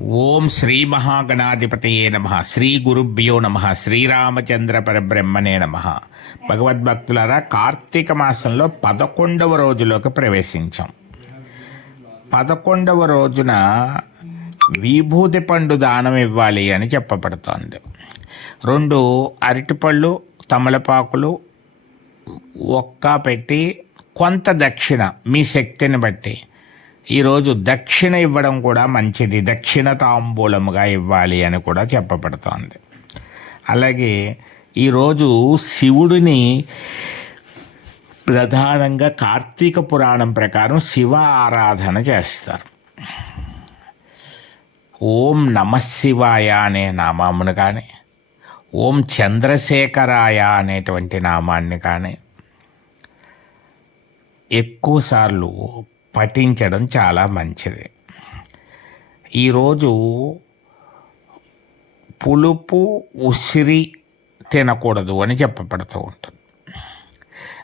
ఓం శ్రీ మహాగణాధిపతయే నమ. శ్రీ గురుభ్యో నమ. శ్రీరామచంద్ర పరబ్రహ్మనే నమ. భగవద్భక్తులరా కార్తీక మాసంలో పదకొండవ రోజులోకి ప్రవేశించాం. పదకొండవ రోజున విభూతి పండు దానం ఇవ్వాలి అని చెప్పబడుతోంది. రెండు అరటిపళ్ళు తమలపాకులు ఒక్క పెట్టి కొంత దక్షిణ మీ శక్తిని బట్టి ఈరోజు దక్షిణ ఇవ్వడం కూడా మంచిది. దక్షిణ తాంబూలముగా ఇవ్వాలి అని కూడా చెప్పబడుతోంది. అలాగే ఈరోజు శివుడిని ప్రధానంగా కార్తీక పురాణం ప్రకారం శివ ఆరాధన చేస్తారు. ఓం నమశివాయ అనే నామామును కానీ ఓం చంద్రశేఖరాయ అనేటువంటి నామాన్ని కానీ ఎక్కువసార్లు పఠించడం చాలా మంచిది. ఈరోజు పులుపు ఉసిరి తినకూడదు అని చెప్పబడుతూ ఉంటుంది.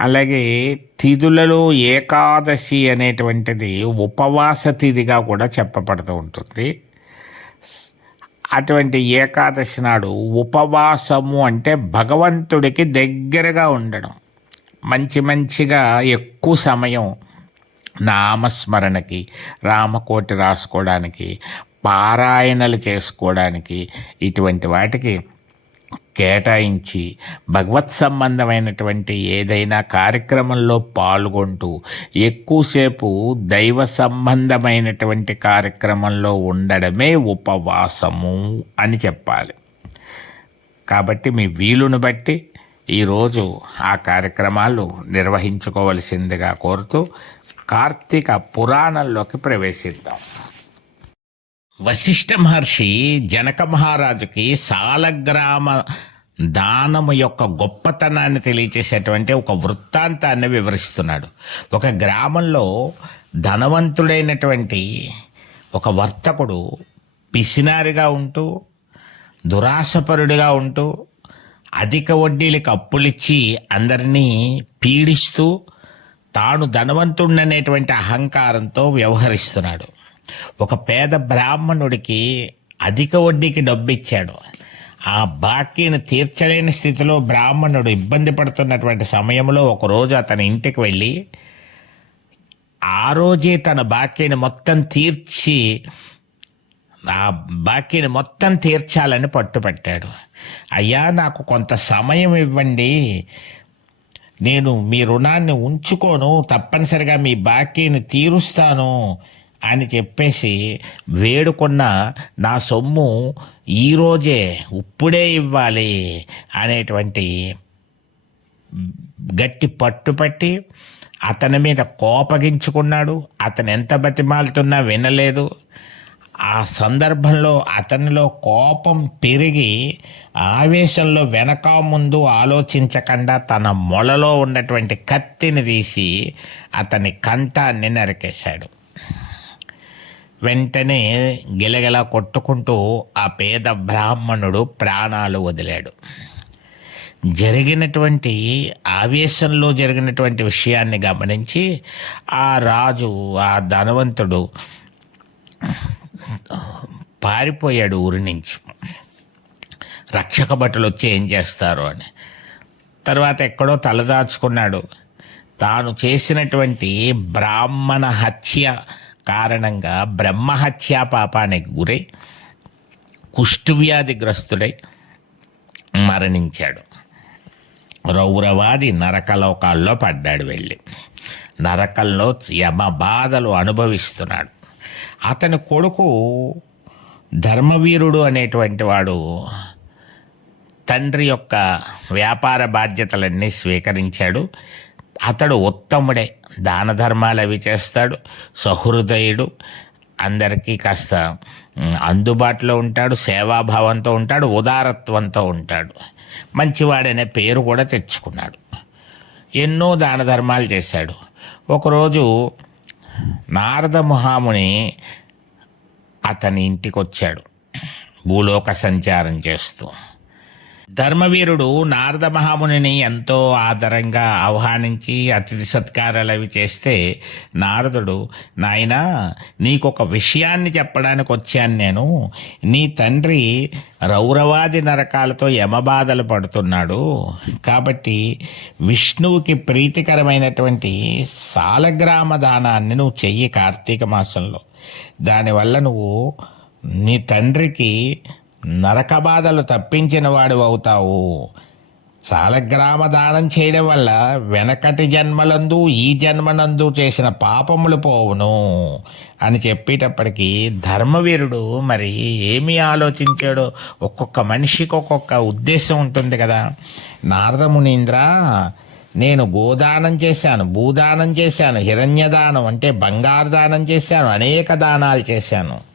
అలాగే తిథులలో ఏకాదశి అనేటువంటిది ఉపవాస తిథిగా కూడా చెప్పబడుతూ ఉంటుంది. అటువంటి ఏకాదశి నాడు ఉపవాసము అంటే భగవంతుడికి దగ్గరగా ఉండడం. మంచి మంచిగా ఎక్కువ సమయం నామస్మరణకి రామకోటి రాసుకోవడానికి పారాయణలు చేసుకోవడానికి ఇటువంటి వాటికి కేటాయించి భగవత్ సంబంధమైనటువంటి ఏదైనా కార్యక్రమంలో పాల్గొంటూ ఎక్కువసేపు దైవ సంబంధమైనటువంటి కార్యక్రమంలో ఉండడమే ఉపవాసము అని చెప్పాలి. కాబట్టి మీ వీలును బట్టి ఈరోజు ఆ కార్యక్రమాలు నిర్వహించుకోవలసిందిగా కోరుతూ కార్తీక పురాణంలోకి ప్రవేశిద్దాం. వశిష్ఠ మహర్షి జనక మహారాజుకి సాలగ్రామ దానము యొక్క గొప్పతనాన్ని తెలియచేసేటువంటి ఒక వృత్తాంతాన్ని వివరిస్తున్నాడు. ఒక గ్రామంలో ధనవంతుడైనటువంటి ఒక వర్తకుడు పిసినారిగా ఉంటూ దురాశపరుడిగా ఉంటూ అధిక వడ్డీలకు అప్పులిచ్చి అందరినీ పీడిస్తూ తాను ధనవంతుడనేటువంటి అహంకారంతో వ్యవహరిస్తున్నాడు. ఒక పేద బ్రాహ్మణుడికి అధిక వడ్డీకి డబ్బు ఇచ్చాడు ఆ బాకీని తీర్చలేని స్థితిలో బ్రాహ్మణుడు ఇబ్బంది పడుతున్నటువంటి సమయంలో ఒకరోజు అతని ఇంటికి వెళ్ళి ఆ రోజే తన బాకీని మొత్తం తీర్చి ఆ బాకీని మొత్తం తీర్చాలని పట్టుపట్టాడు అయ్యా నాకు కొంత సమయం ఇవ్వండి. నేను మీ రుణాన్ని ఉంచుకోను తప్పనిసరిగా మీ బాకీని తీరుస్తాను అని చెప్పేసి వేడుకున్న నా సొమ్ము ఈరోజే ఇప్పుడే ఇవ్వాలి అనేటువంటి గట్టి పట్టుపట్టి అతని మీద కోపగించుకున్నాడు. అతను ఎంత బతిమాలుతున్నా వినలేదు. ఆ సందర్భంలో అతనిలో కోపం పెరిగి ఆవేశంలో వెనక ముందు ఆలోచించకుండా తన మొలలో ఉన్నటువంటి కత్తిని తీసి అతని కంఠాన్ని నరికేశాడు వెంటనే గిలగిల కొట్టుకుంటూ ఆ పేద బ్రాహ్మణుడు ప్రాణాలు వదిలాడు. జరిగినటువంటి ఆవేశంలో జరిగినటువంటి విషయాన్ని గమనించి ఆ రాజు ఆ ధనవంతుడు పారిపోయాడు ఊరి నుంచి. రక్షక భటులు వచ్చి ఏం చేస్తారు అని. తర్వాత ఎక్కడో తలదాచుకున్నాడు. తాను చేసినటువంటి బ్రాహ్మణ హత్య కారణంగా బ్రహ్మహత్యా పాపానికి గురై కుష్ఠువ్యాధిగ్రస్తుడై మరణించాడు. రౌరవాది నరకలోకాల్లో పడ్డాడు వెళ్ళి. నరకంలో యమ బాధలు అనుభవిస్తున్నాడు. అతని కొడుకు ధర్మవీరుడు అనేటువంటి వాడు తండ్రి యొక్క వ్యాపార బాధ్యతలన్నీ స్వీకరించాడు. అతడు ఉత్తముడే దాన ధర్మాలు అవి చేస్తాడు సహృదయుడు అందరికీ కాస్త అందుబాటులో ఉంటాడు సేవాభావంతో ఉంటాడు ఉదారత్వంతో ఉంటాడు. మంచివాడనే పేరు కూడా తెచ్చుకున్నాడు. ఎన్నో దాన ధర్మాలు చేశాడు. ఒకరోజు నారద మహాముని అతని ఇంటికి వచ్చాడు భూలోక సంచారం చేస్తూ. ధర్మవీరుడు నారద మహామునిని ఎంతో ఆదరంగా ఆహ్వానించి అతిథి సత్కారాలు అవి చేస్తే నారదుడు నాయనా నీకొక విషయాన్ని చెప్పడానికి వచ్చాను నేను. నీ తండ్రి రౌరవాది నరకాలతో యమబాధలు పడుతున్నాడు. కాబట్టి విష్ణువుకి ప్రీతికరమైనటువంటి సాలగ్రామ దానాన్ని నువ్వు చెయ్యి కార్తీక మాసంలో. దానివల్ల నువ్వు నీ తండ్రికి నరక బాధలు తప్పించిన వాడు అవుతావు. సాలగ్రామ దానం చేయడం వల్ల వెనకటి జన్మలందు ఈ జన్మనందు చేసిన పాపములు పోవును అని చెప్పేటప్పటికీ ధర్మవీరుడు మరి ఏమి ఆలోచించాడో ఒక్కొక్క మనిషికి ఒక్కొక్క ఉద్దేశం ఉంటుంది కదా. నారదమునీంద్ర నేను గోదానం చేశాను భూదానం చేశాను హిరణ్యదానం అంటే బంగారు దానం చేశాను అనేక దానాలు చేశాను.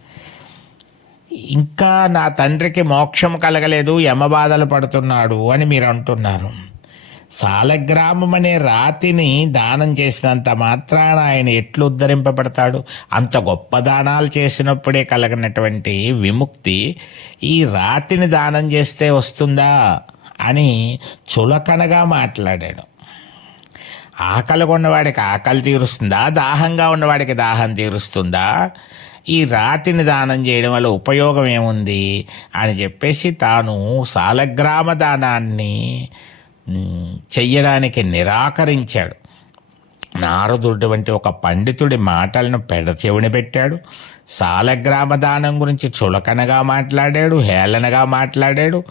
ఇంకా నా తండ్రికి మోక్షం కలగలేదు యమబాధలు పడుతున్నాడు అని మీరు అంటున్నారు సాలగ్రామం అనే రాతిని దానం చేసినంత మాత్రాన ఆయన ఎట్లు ఉద్ధరింపబడతాడు? అంత గొప్ప దానాలు చేసినప్పుడే కలగనటువంటి విముక్తి ఈ రాతిని దానం చేస్తే వస్తుందా అని చులకనగా మాట్లాడాడు. ఆకలి ఉన్నవాడికి ఆకలి తీరుస్తుందా? దాహంగా ఉన్నవాడికి దాహం తీరుస్తుందా? ఈ రాతిని దానం చేయడం వల్ల ఉపయోగం ఏముంది? అని చెప్పేసి తాను సాలగ్రామ దానాన్ని చెయ్యడానికి నిరాకరించాడు. నారదుడు వంటి ఒక పండితుడి మాటలను పెడచెవిని పెట్టాడు. సాలగ్రామ దానం గురించి చులకనగా మాట్లాడాడు హేళనగా మాట్లాడాడు.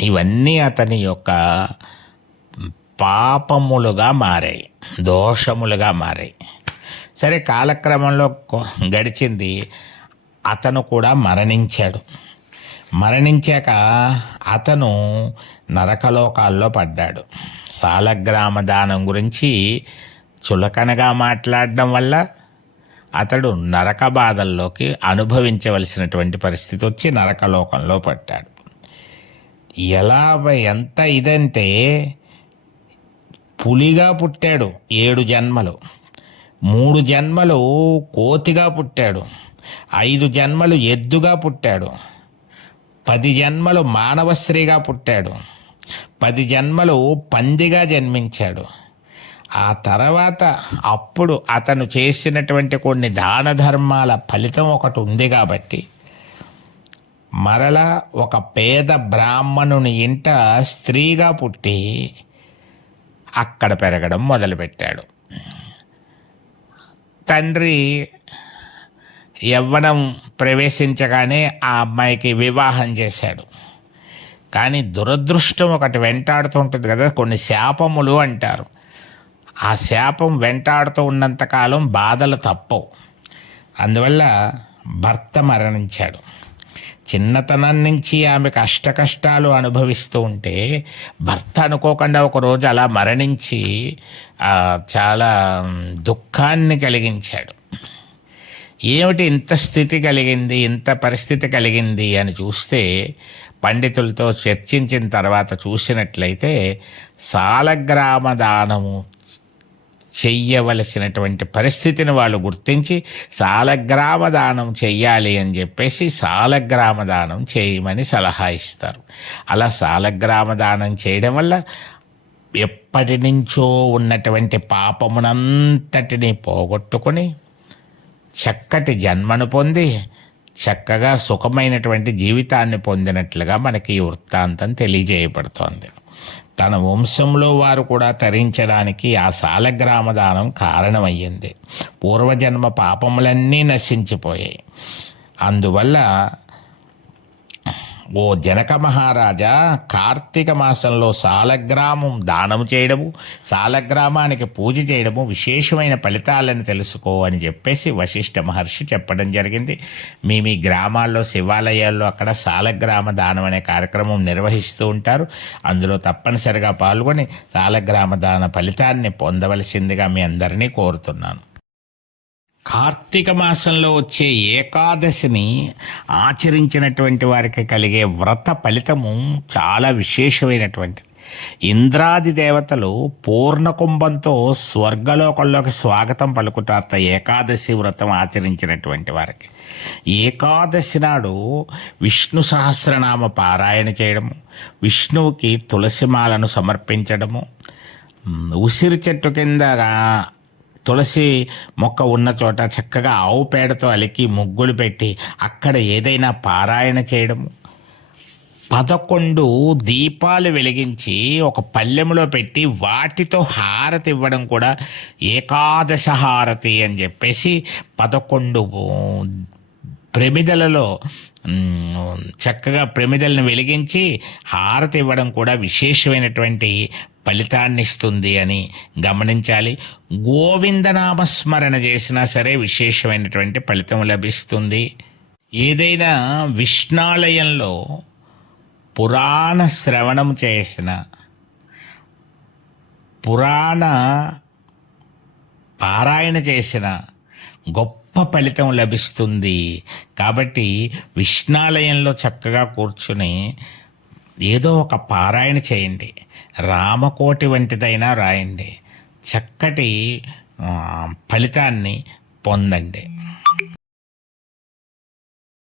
ఇవన్నీ అతని యొక్క పాపములుగా మారాయి దోషములుగా మారాయి. సరే కాలక్రమంలో గడిచింది. అతను కూడా మరణించాడు. మరణించాక అతను నరకలోకాల్లో పడ్డాడు. సాలగ్రామ దానం గురించి చులకనగా మాట్లాడడం వల్ల అతడు నరక బాధల్లోకి అనుభవించవలసినటువంటి పరిస్థితి వచ్చి నరకలోకంలో పడ్డాడు. ఎలా ఎంత ఇదంటే పులిగా పుట్టాడు ఏడు జన్మలు. మూడు జన్మలు కోతిగా పుట్టాడు. ఐదు జన్మలు ఎద్దుగా పుట్టాడు. పది జన్మలు మానవ స్త్రీగా పుట్టాడు. పది జన్మలు పందిగా జన్మించాడు. ఆ తర్వాత అప్పుడు అతను చేసినటువంటి కొన్ని దాన ధర్మాల ఫలితం ఒకటి ఉంది కాబట్టి మరలా ఒక పేద బ్రాహ్మణుని ఇంట స్త్రీగా పుట్టి అక్కడ పెరగడం మొదలుపెట్టాడు. తండ్రి యవ్వనం ప్రవేశించగానే ఆ అమ్మాయికి వివాహం చేశాడు. కానీ దురదృష్టం ఒకటి వెంటాడుతూ ఉంటుంది కదా కొన్ని శాపములు అంటారు. ఆ శాపం వెంటాడుతూ ఉన్నంతకాలం బాధలు తప్పవు. అందువల్ల భర్త మరణించాడు. చిన్నతనం నుంచి ఆమె కష్ట కష్టాలు అనుభవిస్తూ ఉంటే భర్త అనుకోకుండా ఒకరోజు అలా మరణించి చాలా దుఃఖాన్ని కలిగించాడు. ఏమిటి ఇంత స్థితి కలిగింది ఇంత పరిస్థితి కలిగింది అని చూస్తే పండితులతో చర్చించిన తర్వాత చూసినట్లయితే సాలగ్రామ దానము చెయ్యవలసినటువంటి పరిస్థితిని వాళ్ళు గుర్తించి సాలగ్రామ దానం చెయ్యాలి అని చెప్పేసి సాలగ్రామ దానం చేయమని సలహా ఇస్తారు. అలా సాలగ్రామ దానం చేయడం వల్ల ఎప్పటి నుంచో ఉన్నటువంటి పాపమునంతటిని పోగొట్టుకొని చక్కటి జన్మను పొంది చక్కగా సుఖమైనటువంటి జీవితాన్ని పొందినట్లుగా మనకి ఈ వృత్తాంతం తెలియజేయబడుతోంది. తన వంశంలో వారు కూడా తరించడానికి ఆ సాలగ్రామ దానం కారణమయ్యింది. పూర్వజన్మ పాపములన్నీ నశించిపోయాయి. అందువల్ల ఓ జనక మహారాజా కార్తీక మాసంలో సాలగ్రామం దానం చేయడము సాలగ్రామానికి పూజ చేయడము విశేషమైన ఫలితాలను తెలుసుకో అని చెప్పేసి వశిష్ఠ మహర్షి చెప్పడం జరిగింది. మీ మీ గ్రామాల్లో శివాలయాల్లో అక్కడ సాలగ్రామ దానం అనే కార్యక్రమం నిర్వహిస్తూ ఉంటారు. అందులో తప్పనిసరిగా పాల్గొని సాలగ్రామ దాన ఫలితాన్ని పొందవలసిందిగా మీ అందరినీ కోరుతున్నాను. కార్తీక మాసంలో వచ్చే ఏకాదశిని ఆచరించినటువంటి వారికి కలిగే వ్రత ఫలితము చాలా విశేషమైనటువంటిది. ఇంద్రాది దేవతలు పూర్ణకుంభంతో స్వర్గలోకంలోకి స్వాగతం పలుకుతారట ఏకాదశి వ్రతం ఆచరించినటువంటి వారికి. ఏకాదశి నాడు విష్ణు సహస్రనామ పారాయణ చేయడము విష్ణువుకి తులసిమాలను సమర్పించడము ఉసిరి చెట్టు కింద తులసి మొక్క ఉన్న చోట చక్కగా ఆవు పేడతో అలికి ముగ్గులు పెట్టి అక్కడ ఏదైనా పారాయణ చేయడము. పదకొండు దీపాలు వెలిగించి ఒక పల్లెములో పెట్టి వాటితో హారతి ఇవ్వడం కూడా ఏకాదశ హారతి అని చెప్పేసి పదకొండు ప్రమిదలలో చక్కగా ప్రమిదలను వెలిగించి హారతి ఇవ్వడం కూడా విశేషమైనటువంటి ఫలితాన్ని ఇస్తుంది అని గమనించాలి. గోవిందనామస్మరణ చేసినా సరే విశేషమైనటువంటి ఫలితం లభిస్తుంది. ఏదైనా విష్ణాలయంలో పురాణ శ్రవణం చేసిన పురాణ పారాయణ చేసిన గొప్ప ఫలితం లభిస్తుంది. కాబట్టి విష్ణాలయంలో చక్కగా కూర్చుని ఏదో ఒక పారాయణ చేయండి. రామకోటి వంటిదైనా రాయండి. చక్కటి ఫలితాన్ని పొందండి.